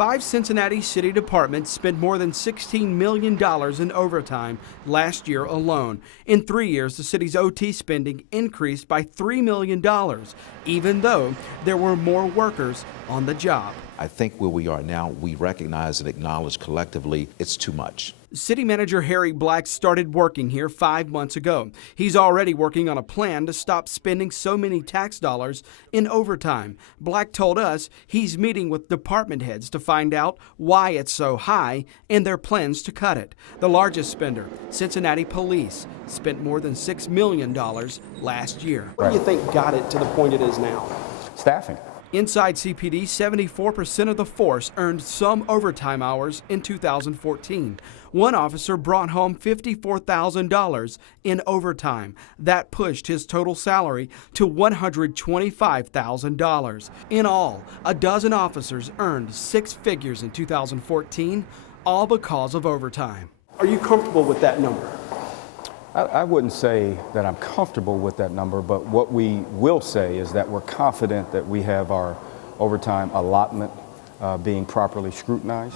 5 Cincinnati city departments spent more than $16 million in overtime last year alone. In 3 years, the city's OT spending increased by $3 million, even though there were more workers on the job. I think where we are now, we recognize and acknowledge collectively it's too much. City Manager Harry Black started working here 5 months ago. He's already working on a plan to stop spending so many tax dollars in overtime. Black told us he's meeting with department heads to find out why it's so high and their plans to cut it. The largest spender, Cincinnati Police, spent more than $6 million last year. What do you think got it to the point it is now? Staffing. Inside CPD, 74% of the force earned some overtime hours in 2014. One officer brought home $54,000 in overtime. That pushed his total salary to $125,000. In all, a dozen officers earned 6 figures in 2014, all because of overtime. Are you comfortable with that number? I wouldn't say that I'm comfortable with that number, but what we will say is that we're confident that we have our overtime allotment being properly scrutinized.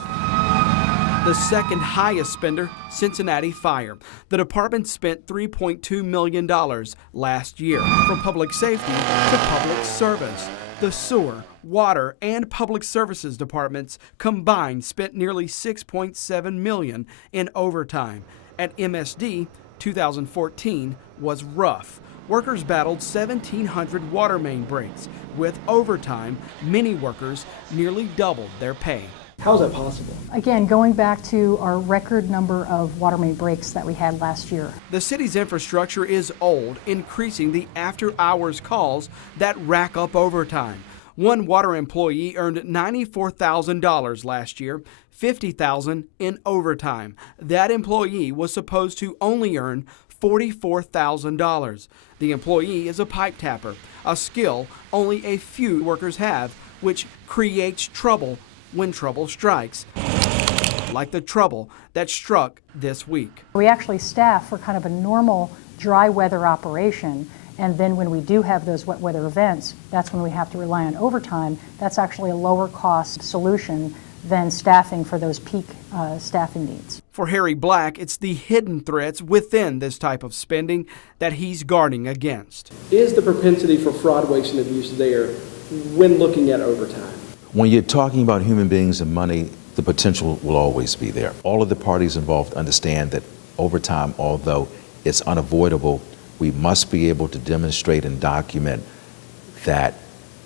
The second highest spender, Cincinnati Fire. The department spent $3.2 million last year, from public safety to public service. The sewer, water, and public services departments combined spent nearly $6.7 million in overtime. At MSD, 2014 was rough. Workers battled 1,700 water main breaks. With overtime, many workers nearly doubled their pay. How is that possible? Again, going back to our record number of water main breaks that we had last year. The city's infrastructure is old, increasing the after-hours calls that rack up overtime. One water employee earned $94,000 last year, $50,000 in overtime. That employee was supposed to only earn $44,000. The employee is a pipe tapper, a skill only a few workers have, which creates trouble when trouble strikes, like the trouble that struck this week. We actually staff for kind of a normal dry weather operation, and then when we do have those wet weather events, that's when we have to rely on overtime. That's actually a lower cost solution than staffing for those peak staffing needs. For Harry Black, it's the hidden threats within this type of spending that he's guarding against. Is the propensity for fraud, waste, and abuse there when looking at overtime? When you're talking about human beings and money, the potential will always be there. All of the parties involved understand that overtime, although it's unavoidable, we must be able to demonstrate and document that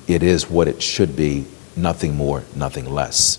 it is what it should be, nothing more, nothing less.